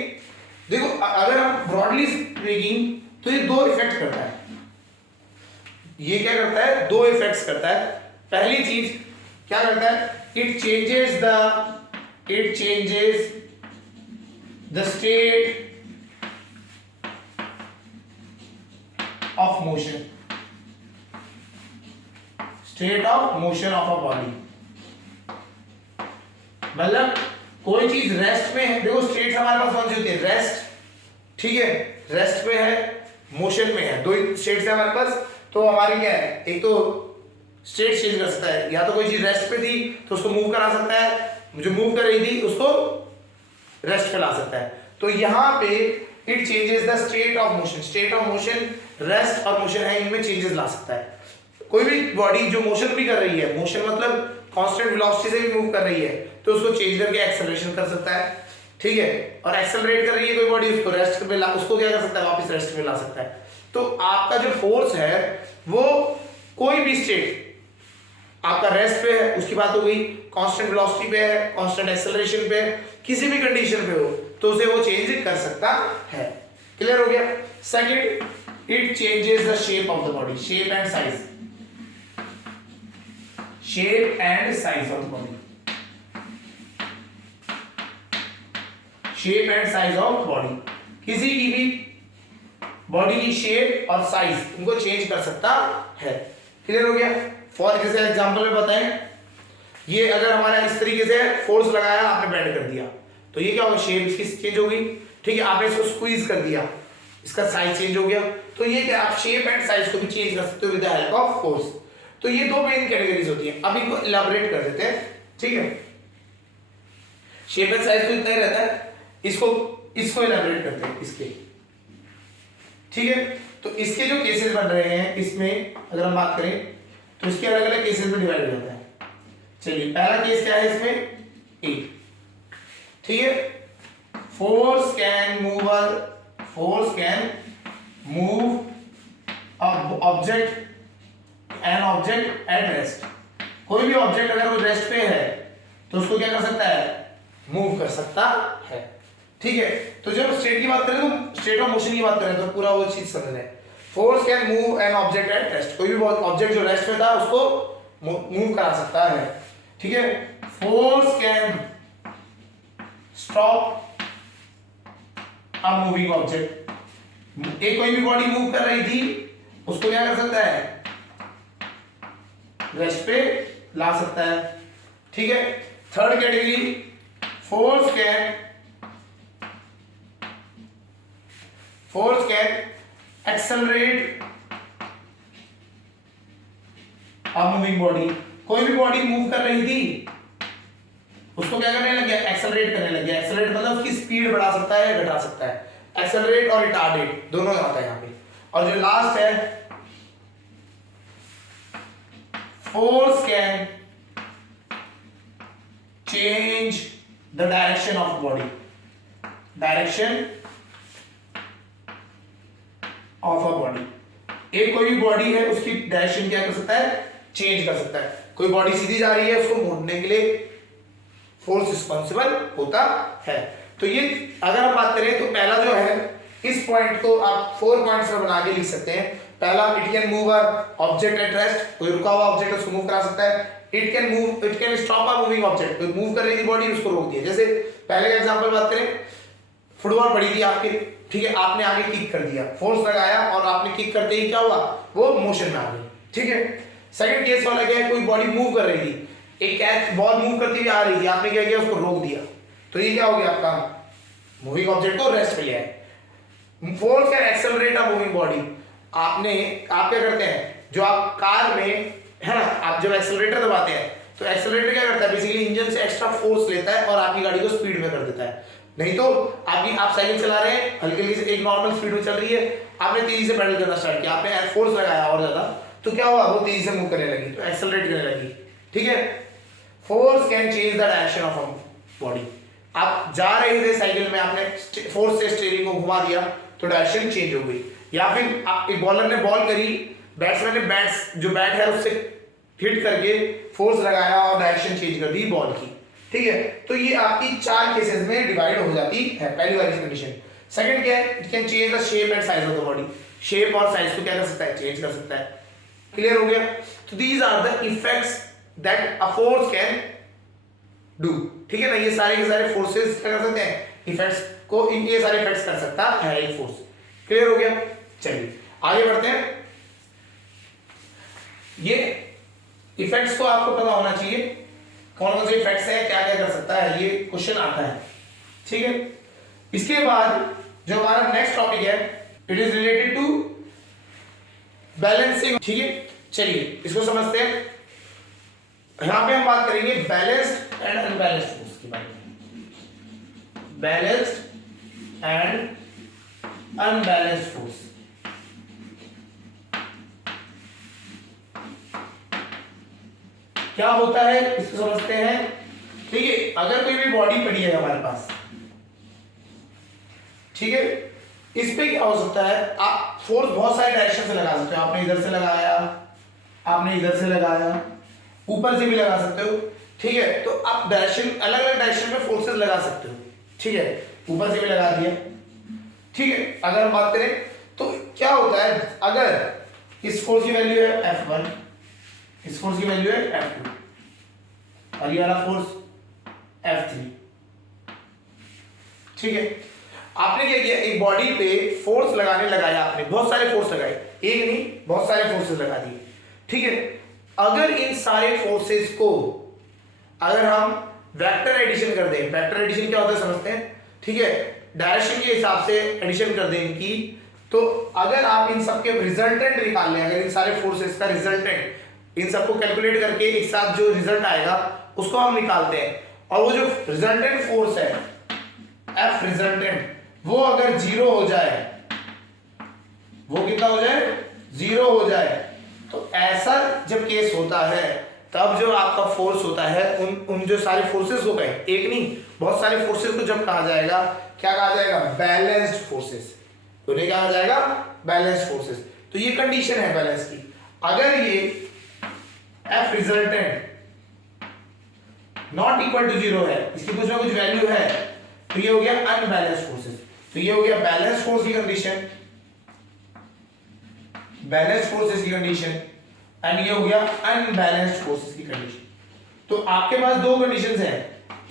देखो, अगर हम ब्रॉडली स्पीकिंग तो ये दो इफेक्ट करता है। ये क्या करता है? दो इफेक्ट्स करता है। पहली चीज क्या करता है? It changes the state of motion, state of motion of a body. मतलब कोई चीज रेस्ट में है, देखो स्टेट्स हमारे पास कौन सी होती है? रेस्ट, ठीक है, रेस्ट में है, मोशन में है, दो स्टेट्स है हमारे पास। तो हमारी क्या है? एक तो स्टेट चेंज कर सकता है, या तो कोई चीज रेस्ट पे थी तो उसको मूव करा सकता है, जो मूव कर रही थी उसको रेस्ट पे ला सकता है। तो यहां पे it changes the state of motion. State of motion, rest और मोशन है, इनमें चेंजेस ला सकता है। कोई भी बॉडी जो मोशन भी कर रही है, मोशन मतलब कांस्टेंट वेलोसिटी से भी मूव कर रही है, तो उसको चेंज करके एक्सेलरेशन कर सकता है। ठीक है। और एक्सेलरेट कर रही है कोई बॉडी, उसको रेस्ट पे ला, उसको क्या कर सकता है? वापस रेस्ट पे ला सकता है। तो आपका जो फोर्स है वो कोई भी स्टेट आपका रेस्ट पे है, उसकी बात हो गई, कांस्टेंट वेलोसिटी पे है, कांस्टेंट एक्सेलरेशन पे है, किसी भी कंडीशन पे हो तो उसे वो चेंज कर सकता है। क्लियर हो गया? Second, it changes the shape of the body, shape and size, shape and size of the body, shape and size of body. किसी की भी बॉडी की शेप और साइज उनको चेंज कर सकता है। क्लियर हो गया? फॉर जैसे एग्जांपल में बताएं, ये अगर हमारा इस तरीके से फोर्स लगाया, आपने बेंड कर दिया, तो ये क्या होगा? शेप इसकी चेंज हो गई। ठीक है। आपने इसको स्क्वीज कर दिया, इसका साइज चेंज हो गया। तो ये क्या, आप शेप एंड साइज को भी चेंज कर सकते हो with the help of force. तो ये दो मेन कैटेगरीज होती हैं। अब इनको इलैबोरेट कर देते हैं। ठीक है। शेप एंड साइज तो इतना ही रहता है, इसको इलैबोरेट करते हैं इसके। ठीक है। तो इसके जो केसेस बन रहे हैं, इसमें अगर हम बात करें तो इसके अलग अलग केसेस में डिवाइड हो जाता है। चलिए, पहला केस क्या है इसमें? ए। ठीक है। Force can move object at rest. कोई भी ऑब्जेक्ट अगर वो रेस्ट पे है तो उसको क्या कर सकता है? मूव कर सकता है। ठीक है, तो जब स्टेट की बात करें तो स्टेट ऑफ मोशन की बात करें तो पूरा वो चीज समझ रहे हैं। Force can move an object at rest, कोई भी ऑब्जेक्ट जो रेस्ट में था उसको मूव करा सकता है, ठीक है। Force can stop a moving object, एक कोई भी बॉडी मूव कर रही थी उसको क्या कर सकता है, रेस्ट पे ला सकता है, ठीक है। Third category, force can accelerate a moving body, कोई भी बॉडी मूव कर रही थी उसको क्या करने लग गया, एक्सेलरेट करने लग गया। एक्सेलरेट मतलब उसकी स्पीड बढ़ा सकता है, घटा सकता है। एक्सेलरेट और रिटार्डेट दोनों आता है यहाँ पे। और जो लास्ट है, force can change the direction of body, direction of a body, एक कोई भी बॉडी है उसकी डायरेक्शन क्या कर सकता है, चेंज कर सकता है। कोई बॉडी सीधी जा रही है उसको मोड़ने के लिए फोर्स रिस्पॉन्सिबल होता है। तो ये अगर हम बात करें तो पहला जो है, इस पॉइंट को आप 4 पॉइंट्स में बना के लिख सकते हैं। पहला, it can move a object at rest, कोई रुका हुआ ऑब्जेक्ट उसको मूव करा सकता है। It can stop a moving object, कोई मूव कर रही थी बॉडी उसको रोक दिया। जैसे पहले का एग्जांपल बात करें, फुटबॉल पड़ी थी आपके, ठीक है, आपने आगे किक कर दिया, फोर्स लगाया और आपने किक करते ही क्या हुआ, वो मोशन में आ गई, ठीक है। सेकंड केस वाला क्या है, कोई बॉडी मूव कर रही थी, एक कैच बॉल मूव करती हुई आ रही थी, आपने क्या किया, उसको रोक दिया, तो ये क्या हो गया, आपका मूविंग ऑब्जेक्ट को रेस्ट पे ले आए। Force can accelerate a moving body, आप क्या करते हैं, जो आप कार में है ना, आप जब एक्सेलरेटर दबाते हैं तो एक्सेलरेटर क्या करता है, बेसिकली इंजन से एक्स्ट्रा फोर्स लेता है और आपकी गाड़ी को स्पीड में कर देता है। नहीं तो आप साइकिल चला रहे हैं, हल्की हल्की से एक नॉर्मल स्पीड में चल रही है, आपने तेजी से पेडल करना स्टार्ट किया, आपने फोर्स लगाया और ज्यादा, तो क्या हुआ, वो तेजी से मूव करने लगी, तो एक्सेलरेट करने लगी, ठीक है। Force can change the direction of a body, आप जा रहे थे साइकिल में, आपने फोर्स से स्टीयरिंग को घुमा दिया तो डायरेक्शन चेंज हो गई। या फिर आप एक बॉलर ने बॉल करी, बैट्समैन ने बैट है उससे हिट करके फोर्स लगाया और डायरेक्शन चेंज कर दी बॉल की, ठीक है। तो ये आपकी 4 केसेस में डिवाइड हो जाती है, पहली वाली कंडीशन। सेकंड क्या है, it can change the shape and size of the body, shape और साइज को क्या कर सकता है, चेंज कर सकता है। क्लियर हो गया। तो these are the effects that a force can do, ठीक है ना। ये सारे के सारे फोर्सेस क्या कर सकते हैं, इफेक्ट्स को, ये सारे इफेक्ट्स कर सकता है एक फोर्स। क्लियर हो गया। चलिए आगे बढ़ते हैं। ये इफेक्ट्स को आपको पता होना चाहिए, कौन कौन से इफेक्ट्स हैं, क्या क्या कर सकता है, ये क्वेश्चन आता है, ठीक है। इसके बाद जो हमारा नेक्स्ट टॉपिक है, it is related to balancing, ठीक है। चलिए इसको समझते हैं। यहां पे हम बात करेंगे बैलेंस्ड एंड अनबैलेंस्ड फोर्स की बात करेंगे, बैलेंस्ड एंड अनबैलेंस्ड फोर्स। क्या होता है इसको समझते हैं, ठीक है। अगर कोई भी बॉडी पड़ी है हमारे पास, ठीक है, इस पे क्या हो सकता है, आप फोर्स बहुत सारे डायरेक्शन से लगा सकते हो। आपने इधर से लगाया, आपने इधर से लगाया, ऊपर से भी लगा सकते हो, ठीक है। तो आप डायरेक्शन, अलग अलग डायरेक्शन में फोर्सेस लगा सकते हो, ठीक है। ऊपर से भी लगा दिया, ठीक है। अगर हम बात करें तो क्या होता है, अगर इस फोर्स की वैल्यू है F1, इस फोर्स की वैल्यू है F2 और ये वाला फोर्स F3, ठीक है। आपने क्या किया, एक बॉडी पे फोर्स लगाया, आपने बहुत सारे फोर्स लगाए, एक नहीं बहुत सारे फोर्सेस लगा दिए, ठीक है। अगर इन सारे फोर्सेस को अगर हम वेक्टर एडिशन कर दें, वेक्टर एडिशन क्या होता है समझते हैं, ठीक है, डायरेक्शन के हिसाब से एडिशन कर दें इनकी, तो अगर आप इन सबके रिजल्टेंट निकाल लें, अगर इन सारे फोर्सेस का रिजल्टेंट, इन सबको कैलकुलेट करके एक साथ जो रिजल्ट आएगा उसको हम निकालते हैं, और वो जो रिजल्टेंट फोर्स है F रिजल्टेंट, वो अगर 0 हो जाए, वो कितना हो जाए, 0 हो जाए, तो ऐसा जब केस होता है तब जो आपका फोर्स होता है, उन जो सारे फोर्सेस को कहें, एक नहीं बहुत सारे फोर्सेस को जब कहा जाएगा, क्या कहा जाएगा, बैलेंस्ड फोर्सेस, तो नहीं कहा जाएगा बैलेंस्ड फोर्सेस। तो ये कंडीशन है बैलेंस की। अगर ये F resultant not equal to 0 है, इसकी कुछ ना कुछ वैल्यू है, तो ये हो गया अनबैलेंस्ड फोर्सेस। तो ये हो गया बैलेंस फोर्स की कंडीशन, बैलेंस फोर्सेस की कंडीशन, एंड ये हो गया अनबैलेंस्ड फोर्सेस की कंडीशन। तो आपके पास दो कंडीशंस हैं,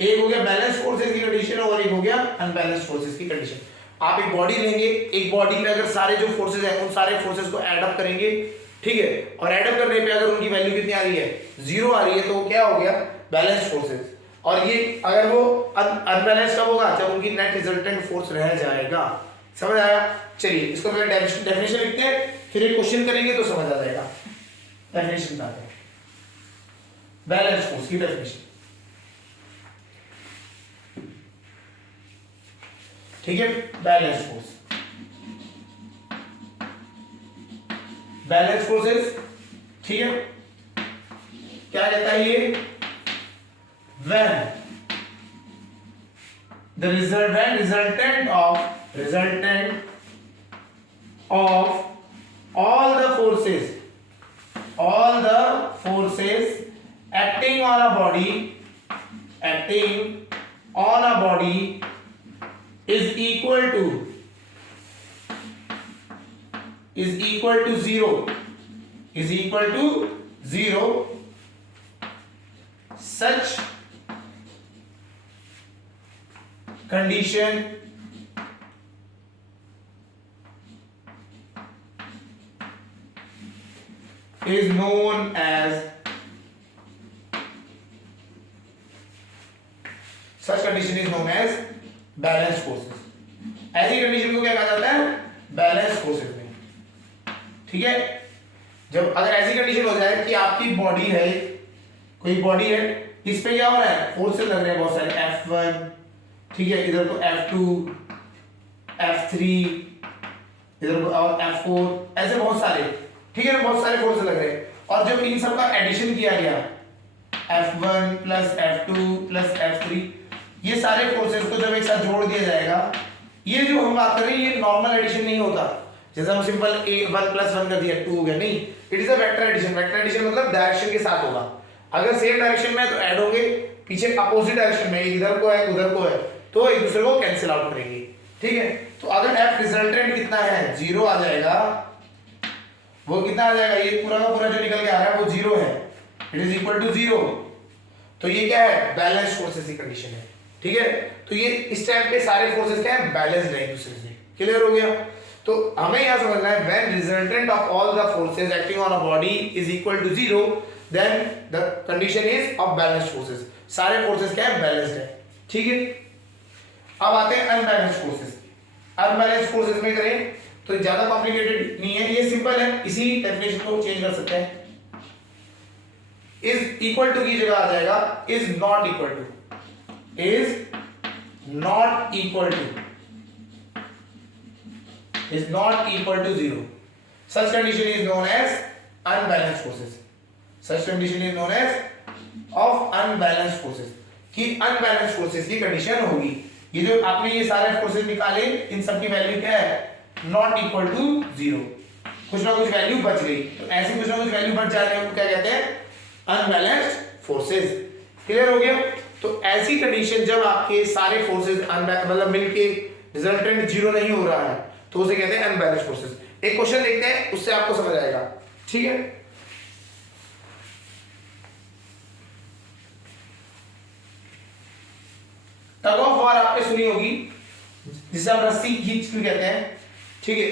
एक हो गया बैलेंस फोर्सेस की कंडीशन और एक हो गया अनबैलेंस्ड फोर्सेस की कंडीशन। आप एक बॉडी लेंगे, एक बॉडी में अगर सारे जो फोर्सेस हैं उन सारे फोर्सेस को ऐड अप करेंगे, ठीक है, और ऐड अप करने पे अगर उनकी वैल्यू कितनी आ रही है, 0 आ रही है, तो वो क्या हो गया, बैलेंस्ड फोर्सेस। और ये अगर वो अनबैलेंस्ड कब होगा, जब उनकी नेट रिजल्टेंट फोर्स रह जाएगा। समझ आया? चलिए इसको पहले डेफिनेशन लिखते हैं, फिर एक क्वेश्चन करेंगे तो समझ आ जाएगा। डेफिनेशन बताते हैं बैलेंस फोर्स की डेफिनेशन, ठीक है। बैलेंस फोर्स, बैलेंस फोर्सेस, ठीक है, क्या कहता है ये, when the resultant of all the forces acting on a body is equal to zero, such condition is known as balance forces. ऐसी कंडीशन को क्या कहा जाता है, बैलेंस फोर्सेस में, ठीक है। जब अगर ऐसी कंडीशन हो जाए कि आपकी बॉडी है, कोई बॉडी है, इस पे क्या हो रहा है, फोर्सेस लग रहे हैं बहुत सारे, F1, ठीक है, इधर को F2, F3, इधर को और F4, ऐसे बहुत सारे, ठीक है ना, बहुत सारे फोर्सेस लग रहे हैं। और जब इन सब का एडिशन किया गया, F1 plus F2 plus F3, ये सारे फोर्सेस को जब एक साथ जोड़ दिया जाएगा, ये जो हम बात कर रहे हैं ये नॉर्मल एडिशन नहीं होता, जैसे हम सिंपल 1 प्लस 1 कर दिया 2 हो गया, नहीं, it is a vector addition. Vector addition मतलब डायरेक्शन के साथ होगा, अगर सेम डायरेक्शन में है तो ऐड होंगे, पीछे अपोजिट डायरेक्शन में इधर को है उधर को है तो एक दूसरे को कैंसिल आउट करेंगे, ठीक है। तो अगर F रिजल्टेंट कितना है, 0 आ जाएगा, वो कितना आ जाएगा, ये पूरा का पूरा जो निकल के आ रहा है वो 0 है, इट इज इक्वल टू 0, तो ये क्या है, बैलेंस फोर्सेस की कंडीशन है, ठीक है। तो ये इस टाइम पे सारे फोर्सेस क्या है, बैलेंस्ड है एक दूसरे से, क्लियर हो गया। तो हमें यहां समझना है when resultant of all the forces acting on a body is equal to 0 then the condition is of balanced forces, सारे फोर्सेस क्या है, बैलेंस्ड है, ठीक है। अब आते हैं अनबैलेंस्ड फोर्सेस। अनबैलेंस्ड फोर्सेस में करें तो ज्यादा कॉम्प्लिकेटेड नहीं है, ये सिंपल है, इसी डेफिनेशन को चेंज कर सकते हैं। इज इक्वल टू की जगह आ जाएगा is not equal to, is not equal to, is not equal to 0, such condition is known as unbalanced forces, such condition is known as of unbalanced forces, कि unbalanced forces की कंडीशन होगी। ये जो आपने ये सारे फोर्सेस निकाले, इन सब की वैल्यू क्या है, नॉट इक्वल टू 0, कुछ ना कुछ वैल्यू बच गई, तो ऐसे कुछ ना कुछ वैल्यू बच जाने को क्या कहते हैं, अनबैलेंस्ड फोर्सेस, क्लियर हो गया। तो ऐसी कंडीशन जब आपके सारे फोर्सेस मतलब मिलके रिजल्टेंट 0 नहीं हो रहा है तो उसे कहते हैं अनबैलेंस्ड फोर्सेस। एक क्वेश्चन देखते हैं, उससे आपको समझ आएगा, ठीक है। टग ऑफ वॉर आपने सुनी होगी, जिसे हम रस्सी खींच के कहते हैं, ठीक है।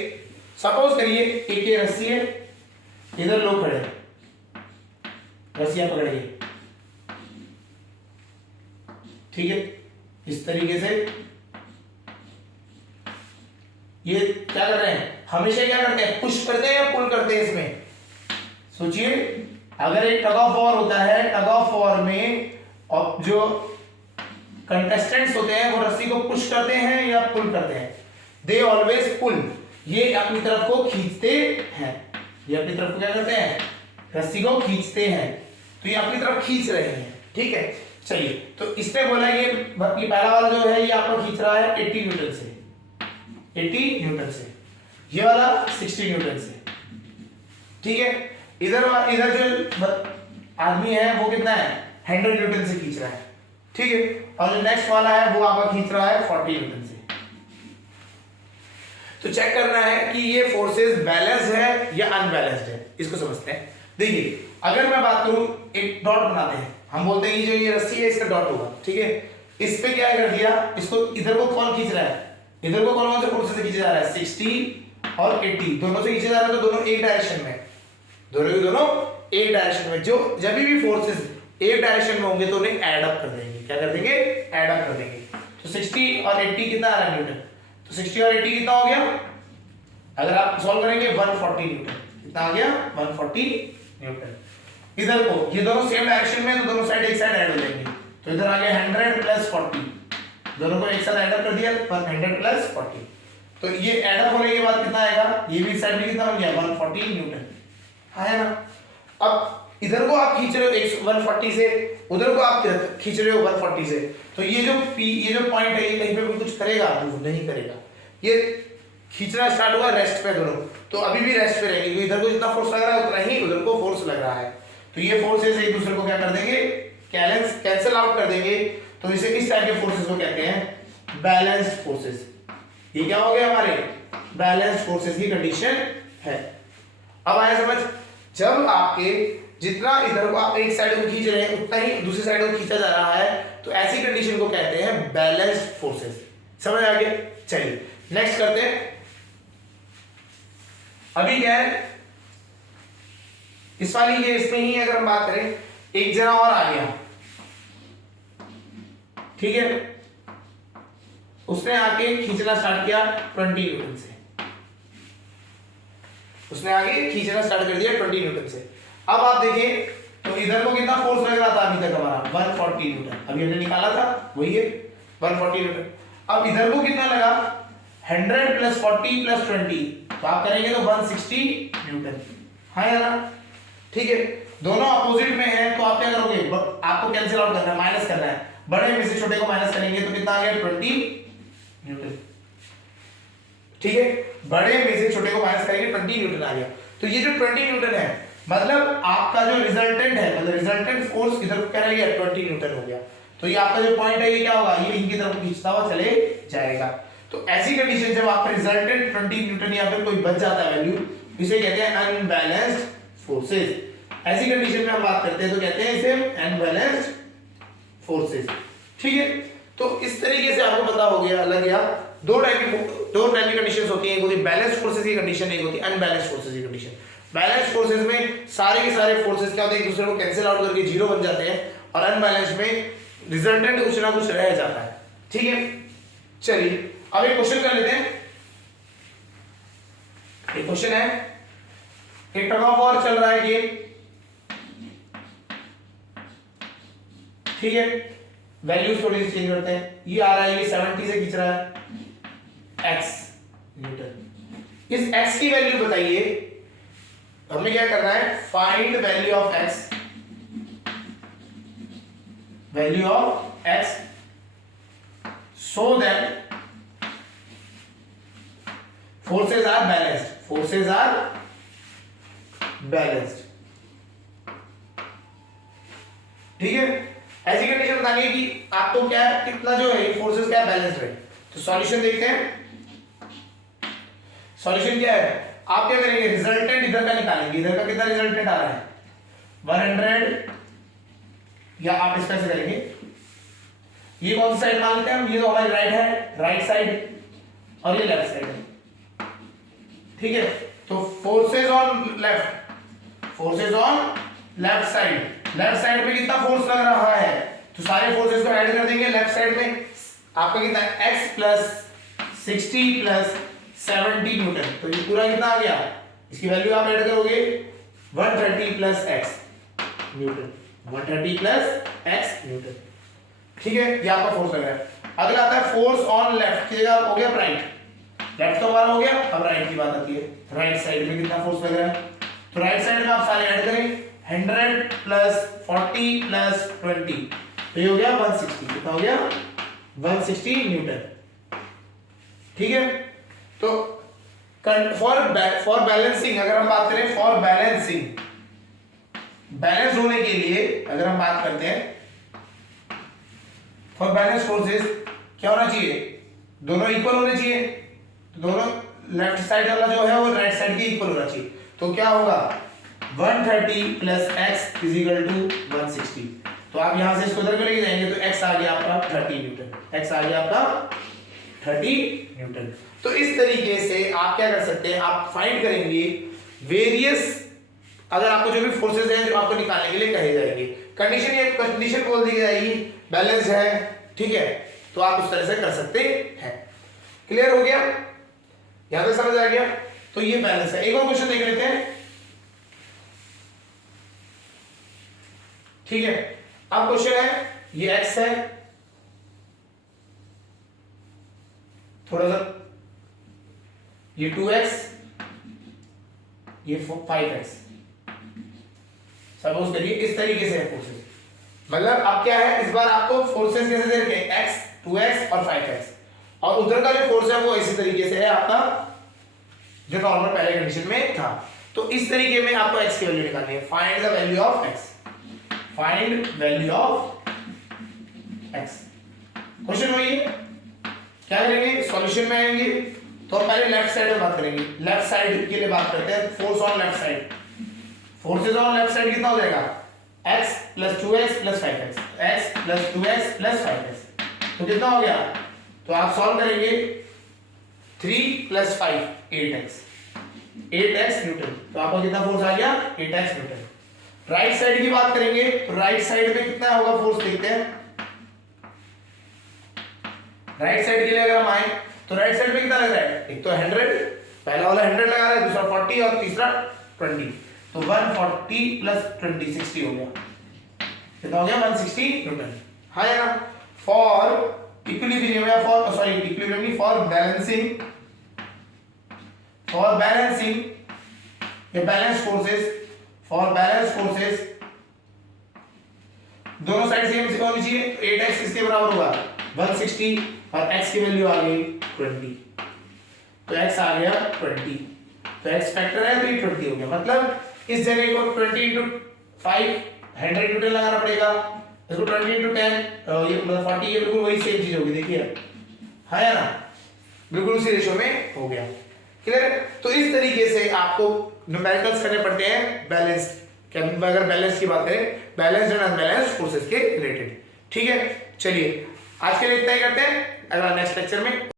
सपोज करिए एक ये रस्सी है, इधर लोग खड़े हैं, रस्सियां पकड़ के, ठीक है, इस तरीके से ये क्या कर रहे हैं, हमेशा क्या करते हैं, पुश करते हैं या पुल करते हैं। इसमें सोचिए, अगर एक टग ऑफ वॉर होता है, टग ऑफ वॉर में और जो कंटेस्टेंट्स होते हैं वो रस्सी को पुश करते हैं या पुल करते हैं, दे ऑलवेज पुल, ये अपनी तरफ को खींचते हैं, ये अपनी तरफ को क्या करते हैं, रस्सी को खींचते हैं, तो ये अपनी तरफ खींच रहे हैं, ठीक है। चलिए, तो इसमें बोला ये पहला वाला जो है ये आपको खींच रहा है 80 न्यूटन से, 80 न्यूटन से, ये वाला 60 न्यूटन से, ठीक है। इधर जो आदमी है वो कितना है, 100 न्यूटन से खींच रहा है, ठीक है। और जो नेक्स्ट वाला है वो आपका खींच रहा है 40 न्यूटन से। तो चेक करना है कि ये फोर्सेस बैलेंस है या अनबैलेंस्ड है, इसको समझते हैं। देखिए अगर मैं बात करूं, एक डॉट बनाते हैं, हम बोलते हैं कि जो ये रस्सी है इसका डॉट होगा, ठीक है। इस पे क्या कर दिया, इसको इधर को कौन खींच रहा है, इधर को कौन से फोर्सेस से खींचा जा रहा है, 60 और 80 दोनों से खींचा जा रहा है, तो दोनों एक डायरेक्शन में, दोनों एक डायरेक्शन में। जो जब भी फोर्सेस एक डायरेक्शन में होंगे तो उन्हें ऐड अप कर देंगे, क्या कर देंगे, ऐड अप कर देंगे। तो 60 और 80 कितना आ रहा है न्यूटन, तो 60 और 80 कितना हो गया, अगर आप सॉल्व करेंगे 140 न्यूटन, कितना आ गया 140 न्यूटन। इधर को ये दोनों सेम डायरेक्शन में, तो दोनों साइड एक साइड ऐड हो जाएंगे, तो इधर आ गया 100 प्लस 40, दोनों को एक साथ ऐड अप कर दिया 100 प्लस 40, तो ये ऐड अप होने के बाद कितना आएगा, ये भी साइड में कितना बन गया 140 न्यूटन आया ना। अब इधर को आप खींच रहे हो 140 से, उधर को आप खींच रहे हो 140 से, तो ये जो पॉइंट है ये कहीं पे भी कुछ करेगा नहीं करेगा, ये खींचना स्टार्ट हुआ रेस्ट पे दोनों, तो अभी भी रेस्ट पे रहेंगे, क्योंकि इधर को जितना फोर्स लग रहा है उतना ही उधर को फोर्स लग रहा है। तो ये फोर्सेस एक दूसरे को क्या कर देंगे, कैंसिल आउट कर देंगे, तो इसे इस टाइप के फोर्सेस को कहते हैं बैलेंस्ड फोर्सेस। ये क्या हो गया, हमारे बैलेंस्ड फोर्सेस की कंडीशन है। अब आया समझ, जब आपके जितना इधर को आप एक साइड को खींच रहे हैं उतना ही दूसरी साइड को खींचा जा रहा है, तो ऐसी कंडीशन को कहते हैं बैलेंस्ड फोर्सेस। समझ आ गया, चलिए नेक्स्ट करते हैं। अभी क्या है, इस वाली केस में ही अगर हम बात करें, एक जना और आ गया, ठीक है, उसने आके खींचना स्टार्ट किया 20 न्यूटन से, उसने आगे खींचना स्टार्ट कर दिया 20 न्यूटन से। अब आप देखें तो इधर को कितना फोर्स लग रहा था अभी तक हमारा 140 न्यूटन, अभी हमने निकाला था वही है 140 न्यूटन। अब इधर को कितना लगा 100 प्लस 40 प्लस 20, तो आप करेंगे तो 160 न्यूटन, हाँ या ना, ठीक है। दोनों अपोजिट में है तो आप क्या करोगे, आपको कैंसिल आउट करना है, माइनस करना है, बड़े में से छोटे को माइनस करेंगे तो कितना आ गया 20 न्यूटन, ठीक है। बड़े में से छोटे को माइनस करेंगे 20 न्यूटन आ गया। तो ये जो 20 न्यूटन है, मतलब आपका जो रिजल्टेंट है, मतलब रिजल्टेंट फोर्स इधर क्या रह गया 20 न्यूटन हो गया। तो ये आपका जो पॉइंट है ये क्या होगा, ये इनकी तरफ खींचता हुआ चले जाएगा। तो ऐसी कंडीशन जब आपका रिजल्टेंट 20 न्यूटन या फिर कोई बच जाता है वैल्यू, इसे कहते हैं अनबैलेंस्ड फोर्सेस। ऐसी कंडीशन में हम बात करते हैं तो कहते हैं इसे अनबैलेंस्ड फोर्सेस, ठीक है। तो इस तरीके से आपको पता हो गया, अलग या दो टाइप की कंडीशंस होती हैं, एक होती है बैलेंस्ड फोर्सेस की कंडीशन, एक होती है अनबैलेंस्ड फोर्सेस की कंडीशन। बैलेंस्ड फोर्सेस में सारे के सारे फोर्सेस क्या होते हैं, एक दूसरे को कैंसिल आउट करके जीरो बन जाते हैं, और अनबैलेंस्ड में रिजल्टेंट कुछ ना कुछ रह जाता है, ठीक है। चलिए अब एक क्वेश्चन कर लेते हैं। एक क्वेश्चन है, एक टग ऑफ वॉर चल रहा है गेम, ठीक है, वैल्यूज थोड़ी सी चेंज करते हैं। ये आ रहा है, ये 70 से खींच रहा है x न्यूटन। इस x की वैल्यू बताइए, हमें क्या करना है, find value of x, value of x so that forces are balanced, forces are balanced, ठीक है। ऐसी कंडीशन बतानी है कि आपको क्या कितना जो है फोर्सेस क्या बैलेंस्ड है। तो सॉल्यूशन देखते हैं, सॉल्यूशन क्या है, आप क्या करेंगे, रिजल्टेंट इधर का निकालेंगे, इधर का कितना रिजल्टेंट आ रहा है 100, या आप इसका से करेंगे, ये कौन सी साइड मान लेते हैं हम, ये तो हमारी राइट है, राइट साइड, और ये लेफ्ट साइड है, ठीक है। तो forces on left, forces on left side, left side पे कितना फोर्स लग रहा है, तो सारे फोर्सेस को ऐड कर देंगे लेफ्ट साइड में, आपका कितना x प्लस 60 प्लस 70 न्यूटन, तो ये पूरा कितना आ गया, इसकी वैल्यू आप ऐड करोगे 130 plus x Newton, 130 plus x Newton, ठीक है। ये आपका फोर्स लग रहा है। अगला आता है फोर्स ऑन लेफ्ट की जगह हो गया राइट, लेफ्ट तो हमारा हो गया, अब राइट की बात आती है, राइट साइड में कितना फोर्स लग रहा है, तो राइट साइड में आप सारे ऐड करें, 100 प्लस 40 प्लस 20, तो ये हो गया 160, कितना हो गया 160 न्यूटन, ठीक है। तो फॉर बैलेंसिंग अगर हम बात करें, फॉर बैलेंसिंग, बैलेंस होने के लिए अगर हम बात करते हैं, फॉर बैलेंस फोर्सेस क्या होना चाहिए, दोनों इक्वल होने चाहिए, तो दोनों लेफ्ट साइड वाला जो है वो राइट साइड के इक्वल होना चाहिए। तो क्या होगा 130 plus x is equal to 160। तो आप यहां से इसको उधर लेके जाएंगे तो x आ गया आपका 30 न्यूटन, x आ गया आपका 30 न्यूटन। तो इस तरीके से आप क्या कर सकते हैं, आप फाइंड करेंगे वेरियस, अगर आपको जो भी फोर्सेस हैं जो आपको निकालने के लिए कहे जाएंगे, कंडीशन ये कंडीशन बोल दी जाएगी बैलेंस है, ठीक है, तो आप उस तरह से कर सकते हैं। क्लियर हो गया, यहां तक समझ आ गया। तो ये बैलेंस है। एक और क्वेश्चन देख लेते हैं, ठीक है। अब क्वेश्चन है ये x है, थोड़ा सा ये 2x, ये 5x, सपोज करिए इस तरीके से है फोर्सेस। मतलब अब क्या है, इस बार आपको फोर्सेस कैसे दे रखे हैं, x 2x और 5x, और उधर का जो फोर्स है वो इसी तरीके से है आपका जो नॉर्मल पहले कंडीशन में था। तो इस तरीके में आपको x की वैल्यू निकालनी है। Find the value of x, find value of x। Question वही है, क्या करेंगे, सॉल्यूशन में आएंगे तो पहले लेफ्ट साइड में बात करेंगे। लेफ्ट साइड के लिए बात करते हैं, force on left side, forces on left side कितना हो जाएगा, x plus 2x plus 5x, x plus 2x plus 5x, तो कितना हो गया, तो आप सॉल्व करेंगे 3 प्लस 5 8x, 8x न्यूटन, तो आपको कितना फोर्स आ गया 8x न्यूटन। राइट साइड की बात करेंगे तो राइट साइड में कितना होगा फोर्स, देखते हैं। राइट साइड के लिए अगर हम आए तो राइट साइड में कितना लग रहा है, एक तो 100, पहला वाला 100 लगा रहा है, दूसरा 40 और तीसरा 20, तो 140 प्लस 20 60 हो गया, कितना हो गया 160 न्यूटन। हाँ या ना। फॉर इक्विलिब्रियम या फॉर सॉरी इक्विलिब्रियम नहीं, फॉर बैलेंसिंग ये balance forces, for balance forces दोनों साइड सेम से होनी चाहिए। 8x इसके बराबर होगा 160 और x की वैल्यू आ गई 20, तो x आ गया 20, तो x फैक्टर है तो ये 20 हो गया। मतलब इस जगह को 20 into 5 100 न्यूटन लगाना पड़ेगा, इसको 20 into 10 ये मतलब 40, ये बिल्कुल वही सेम चीज होगी, देखिए हाँ या ना, बिल्कुल उसी रेशो में हो गया। क्लियर। तो इस तरीके से आपको न्यूमेरिकल्स करने पड़ते हैं बैलेंस, अगर बैलेंस की बात करें, बैलेंस एंड अनबैलेंस्ड फोर्सेस के रिलेटेड। ठीक है, चलिए आज के लिए इतना ही करते हैं, अगला नेक्स्ट लेक्चर में